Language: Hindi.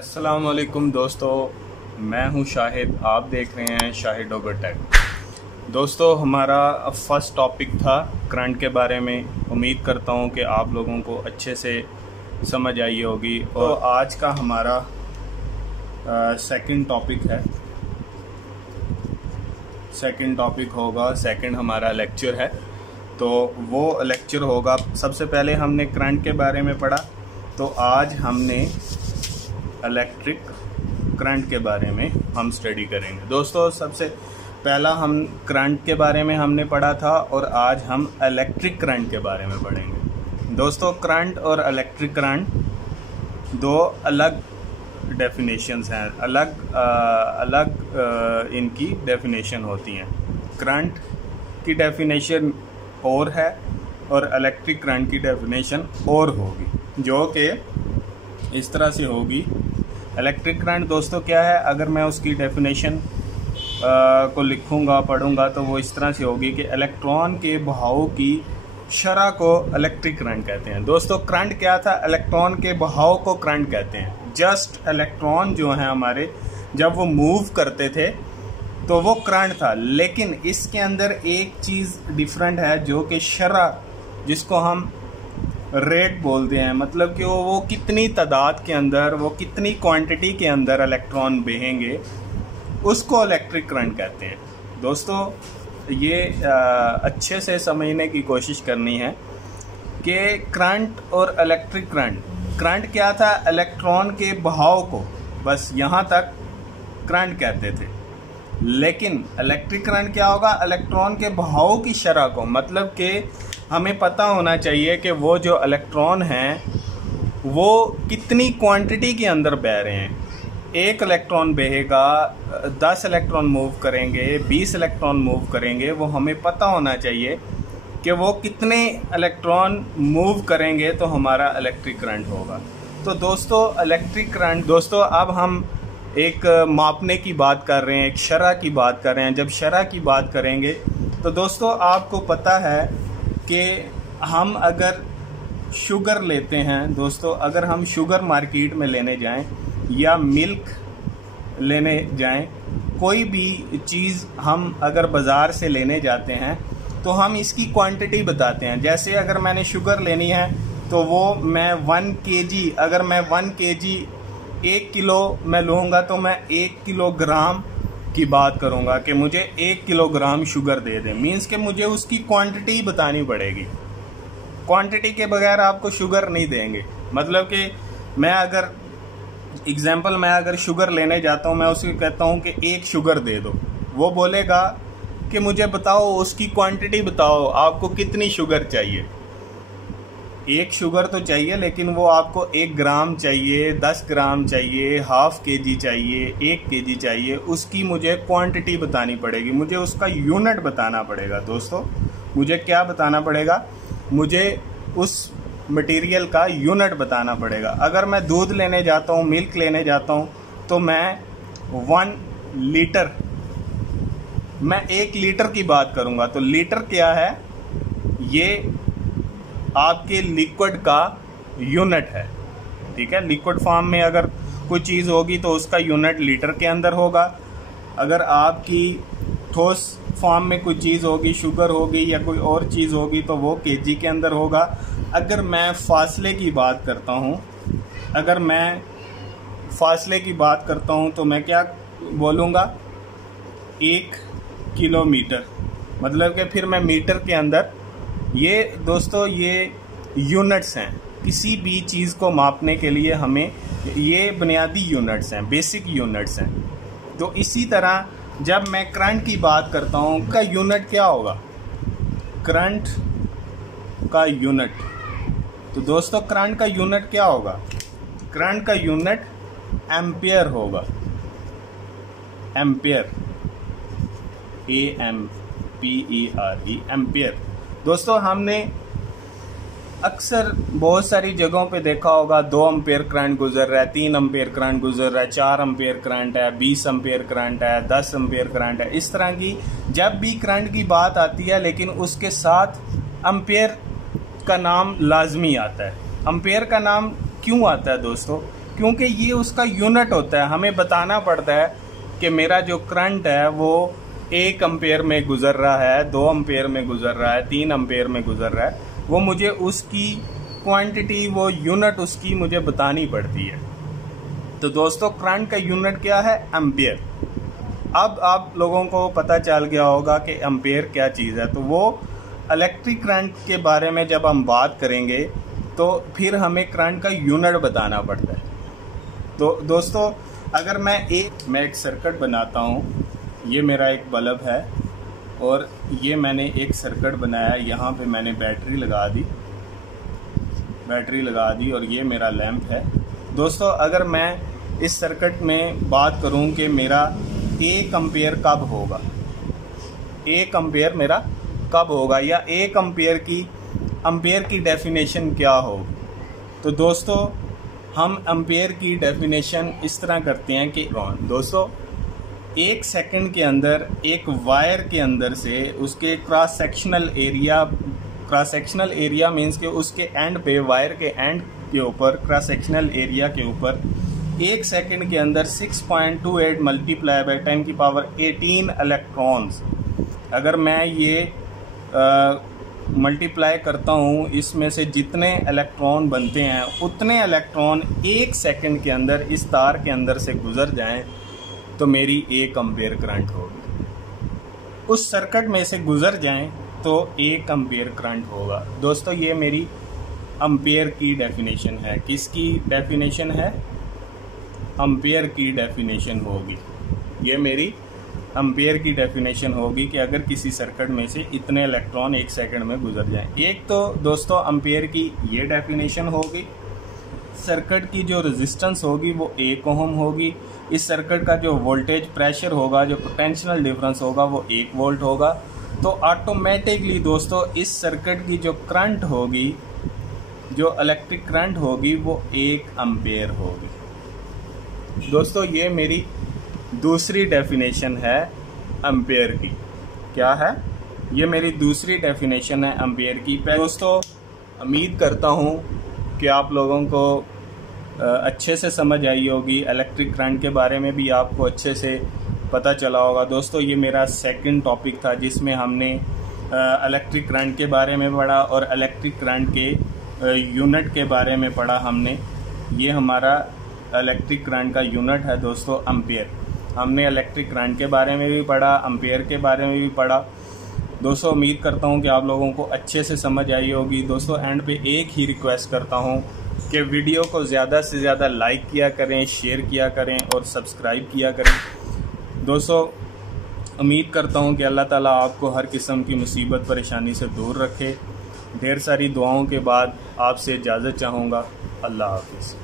अस्सलाम वालेकुम दोस्तों, मैं हूं शाहिद। आप देख रहे हैं शाहिद डॉगर टेक। दोस्तों, हमारा फर्स्ट टॉपिक था करंट के बारे में। उम्मीद करता हूं कि आप लोगों को अच्छे से समझ आई होगी। और आज का हमारा सेकंड टॉपिक है। सेकंड टॉपिक होगा, सेकंड हमारा लेक्चर है। तो वो लेक्चर होगा, सबसे पहले हमने करंट के बारे में पढ़ा, तो आज हमने इलेक्ट्रिक करंट के बारे में हम स्टडी करेंगे। दोस्तों, सबसे पहला हम करंट के बारे में हमने पढ़ा था और आज हम इलेक्ट्रिक करंट के बारे में पढ़ेंगे। दोस्तों, करंट और इलेक्ट्रिक करंट दो अलग डेफिनेशंस हैं, अलग इनकी डेफिनेशन होती हैं। करंट की डेफिनेशन और है और इलेक्ट्रिक करंट की डेफिनेशन और होगी, जो कि इस तरह से होगी। इलेक्ट्रिक करंट दोस्तों क्या है, अगर मैं उसकी डेफिनेशन को लिखूंगा, पढ़ूंगा, तो वो इस तरह से होगी कि इलेक्ट्रॉन के बहाव की शरह को इलेक्ट्रिक करंट कहते हैं। दोस्तों, करंट क्या था? इलेक्ट्रॉन के बहाव को करंट कहते हैं। जस्ट इलेक्ट्रॉन जो है हमारे, जब वो मूव करते थे तो वो करंट था। लेकिन इसके अंदर एक चीज़ डिफरेंट है, जो कि शरह, जिसको हम रेट बोलते हैं, मतलब कि वो कितनी तादाद के अंदर, वो कितनी क्वांटिटी के अंदर इलेक्ट्रॉन बहेंगे, उसको इलेक्ट्रिक करंट कहते हैं। दोस्तों, ये अच्छे से समझने की कोशिश करनी है कि करंट और इलेक्ट्रिक करंट क्या था? इलेक्ट्रॉन के बहाव को, बस यहाँ तक करंट कहते थे। लेकिन इलेक्ट्रिक करंट क्या होगा? इलेक्ट्रॉन के बहाव की शरह को, मतलब कि हमें पता होना चाहिए कि वो जो इलेक्ट्रॉन हैं वो कितनी क्वांटिटी के अंदर बह रहे हैं। एक इलेक्ट्रॉन बहेगा, 10 इलेक्ट्रॉन मूव करेंगे, 20 इलेक्ट्रॉन मूव करेंगे, वो हमें पता होना चाहिए कि वो कितने इलेक्ट्रॉन मूव करेंगे तो हमारा इलेक्ट्रिक करंट होगा। तो दोस्तों, इलेक्ट्रिक करंट, दोस्तों अब हम एक मापने की बात कर रहे हैं, एक शरह की बात कर रहे हैं। जब शरह की बात करेंगे तो दोस्तों आपको पता है कि हम अगर शुगर लेते हैं, दोस्तों अगर हम शुगर मार्केट में लेने जाएं या मिल्क लेने जाएं, कोई भी चीज़ हम अगर बाज़ार से लेने जाते हैं तो हम इसकी क्वांटिटी बताते हैं। जैसे अगर मैंने शुगर लेनी है तो वो मैं 1 kg, अगर मैं 1 kg 1 किलो मैं लूँगा तो मैं 1 किलोग्राम की बात करूँगा कि मुझे 1 किलोग्राम शुगर दे दें। मीन्स कि मुझे उसकी क्वांटिटी बतानी पड़ेगी। क्वांटिटी के बगैर आपको शुगर नहीं देंगे। मतलब कि मैं अगर शुगर लेने जाता हूँ, मैं उसको कहता हूँ कि 1 शुगर दे दो, वो बोलेगा कि मुझे बताओ, उसकी क्वांटिटी बताओ, आपको कितनी शुगर चाहिए। 1 शुगर तो चाहिए, लेकिन वो आपको 1 ग्राम चाहिए, 10 ग्राम चाहिए, ½ kg चाहिए, 1 kg चाहिए, उसकी मुझे क्वांटिटी बतानी पड़ेगी, मुझे उसका यूनिट बताना पड़ेगा। दोस्तों, मुझे क्या बताना पड़ेगा? मुझे उस मटेरियल का यूनिट बताना पड़ेगा। अगर मैं दूध लेने जाता हूँ, मिल्क लेने जाता हूँ, तो मैं 1 लीटर, मैं 1 लीटर की बात करूँगा। तो लीटर क्या है? ये आपके लिक्विड का यूनिट है, ठीक है। लिक्विड फॉर्म में अगर कोई चीज़ होगी तो उसका यूनिट लीटर के अंदर होगा। अगर आपकी ठोस फॉर्म में कोई चीज़ होगी, शुगर होगी या कोई और चीज़ होगी, तो वो केजी के अंदर होगा। अगर मैं फासले की बात करता हूँ, तो मैं क्या बोलूँगा? 1 किलोमीटर, मतलब कि फिर मैं मीटर के अंदर, ये दोस्तों ये यूनिट्स हैं। किसी भी चीज़ को मापने के लिए हमें ये बुनियादी यूनिट्स हैं, बेसिक यूनिट्स हैं। तो इसी तरह जब मैं करंट की बात करता हूँ, का यूनिट क्या होगा? करंट का यूनिट, तो दोस्तों करंट का यूनिट क्या होगा? करंट का यूनिट एम्पियर होगा। Ampere, AMPERE, ampere. दोस्तों, हमने अक्सर बहुत सारी जगहों पे देखा होगा 2 एम्पियर करंट गुजर रहा है, 3 एम्पियर करंट गुजर रहा है, 4 एम्पियर करंट है, 20 एम्पियर करंट है, 10 एम्पियर करंट है। इस तरह की जब भी करंट की बात आती है, लेकिन उसके साथ एम्पियर का नाम लाजमी आता है। एम्पियर का नाम क्यों आता है दोस्तों? क्योंकि ये उसका यूनिट होता है। हमें बताना पड़ता है कि मेरा जो करंट है वो 1 एम्पेयर में गुजर रहा है, 2 एम्पेयर में गुजर रहा है, 3 एम्पेयर में गुजर रहा है। वो मुझे उसकी क्वांटिटी, वो यूनिट उसकी मुझे बतानी पड़ती है। तो दोस्तों करंट का यूनिट क्या है? एम्पेयर। अब आप लोगों को पता चल गया होगा कि एम्पेयर क्या चीज़ है। तो वो इलेक्ट्रिक करंट के बारे में जब हम बात करेंगे तो फिर हमें करंट का यूनिट बताना पड़ता है। तो दोस्तों अगर मैं एक सर्किट बनाता हूँ, ये मेरा एक बल्ब है और ये मैंने एक सर्किट बनाया, यहाँ पे मैंने बैटरी लगा दी और ये मेरा लैंप है। दोस्तों अगर मैं इस सर्किट में बात करूँ कि मेरा 1 एम्पेयर कब होगा, 1 एम्पेयर मेरा कब होगा, या 1 एम्पेयर की डेफिनेशन क्या हो, तो दोस्तों हम एम्पेयर की डेफिनेशन इस तरह करते हैं कि दोस्तों 1 सेकंड के अंदर एक वायर के अंदर से उसके क्रॉस सेक्शनल एरिया मीन्स के उसके एंड पे, वायर के एंड के ऊपर, क्रॉस सेक्शनल एरिया के ऊपर 1 सेकंड के अंदर 6.28 मल्टीप्लाई बाय 10⁻18 इलेक्ट्रॉन्स, अगर मैं ये मल्टीप्लाई करता हूँ, इसमें से जितने इलेक्ट्रॉन बनते हैं उतने इलेक्ट्रॉन 1 सेकंड के अंदर इस तार के अंदर से गुजर जाएं तो मेरी 1 एम्पेयर करंट होगी। उस सर्किट में से गुजर जाएं तो 1 एम्पेयर करंट होगा। दोस्तों ये मेरी एम्पेयर की डेफिनेशन है। किसकी डेफिनेशन है? एम्पेयर की डेफिनेशन होगी। ये मेरी एम्पेयर की डेफिनेशन होगी कि अगर किसी सर्किट में से इतने इलेक्ट्रॉन 1 सेकंड में गुजर जाएं। एक तो दोस्तों एम्पेयर की ये डेफिनेशन होगी। सर्किट की जो रेजिस्टेंस होगी वो 1 ओम होगी। इस सर्किट का जो वोल्टेज प्रेशर होगा, जो पोटेंशियल डिफरेंस होगा वो 1 वोल्ट होगा। तो ऑटोमेटिकली दोस्तों इस सर्किट की जो करंट होगी, जो इलेक्ट्रिक करंट होगी वो 1 एम्पेयर होगी। दोस्तों ये मेरी दूसरी डेफिनेशन है एम्पेयर की। क्या है? ये मेरी दूसरी डेफिनेशन है एम्पेयर की। दोस्तों उम्मीद करता हूँ कि आप लोगों को अच्छे से समझ आई होगी, इलेक्ट्रिक करंट के बारे में भी आपको अच्छे से पता चला होगा। दोस्तों ये मेरा सेकंड टॉपिक था जिसमें हमने इलेक्ट्रिक करंट के बारे में पढ़ा और इलेक्ट्रिक करंट के यूनिट के बारे में पढ़ा हमने। ये हमारा इलेक्ट्रिक करंट का यूनिट है दोस्तों, एम्पेयर। हमने इलेक्ट्रिक करंट के बारे में भी पढ़ा, एम्पेयर के बारे में भी पढ़ा। दोस्तों उम्मीद करता हूँ कि आप लोगों को अच्छे से समझ आई होगी। दोस्तों एंड पे एक ही रिक्वेस्ट करता हूँ कि वीडियो को ज़्यादा से ज़्यादा लाइक किया करें, शेयर किया करें और सब्सक्राइब किया करें। दोस्तों उम्मीद करता हूँ कि अल्लाह ताला आपको हर किस्म की मुसीबत परेशानी से दूर रखे। ढेर सारी दुआओं के बाद आपसे इजाज़त चाहूँगा। अल्लाह हाफिज़।